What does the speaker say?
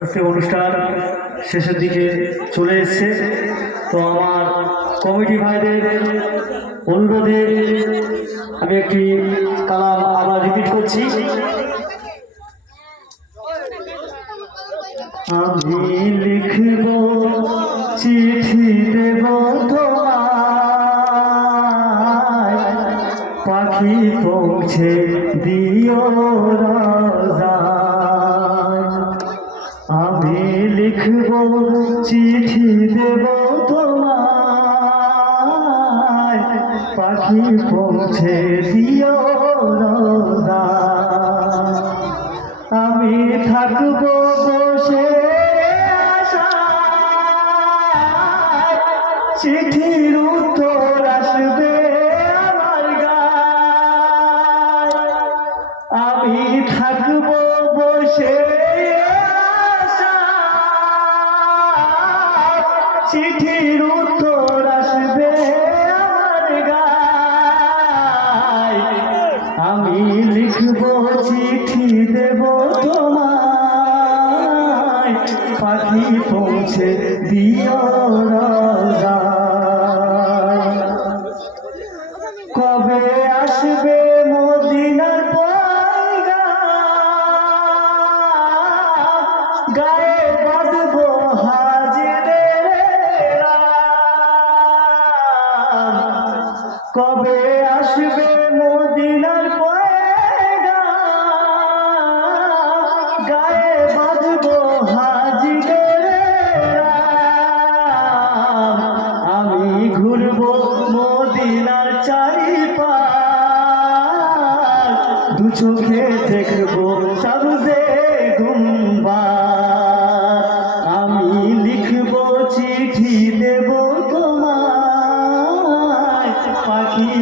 অনুষ্ঠান শেষের দিকে চলে এসছে। তো আমার কমিটি ভাইদের অনুরোধে আমি একটি কালাম আবার রিপিট করছি। আমি লিখব চিঠি দেব তোমায়, পাখি পৌঁছে দিও রাজায়। আমি লিখব চিঠি দেব তোমায়, পাখি পৌঁছে দিও রাজায়। আমি থাকব বসে আশায়, চিঠির উত্তর আসবে আমার গায়। আমি থাকব বসে আশায়, চিঠির উত্তর আসবে আমার গায়। আমি লিখব চিঠি দেব তোমায়, পাখি পৌঁছে দিও রাজায়। কবে আসবে মদিনার পয়গাম, গায়ে বাঁধব হাজিদের রাম। কবে আসবে মদিনার পয়গাম, গায়ে বাঁধব হাজিদের রাম। আমি ঘুরব মদিনার চারিপাশ, দু চোখে দেখব সবজে গুম্বাদ। আমি লিখব চিঠি দেব তোমায়, পাখি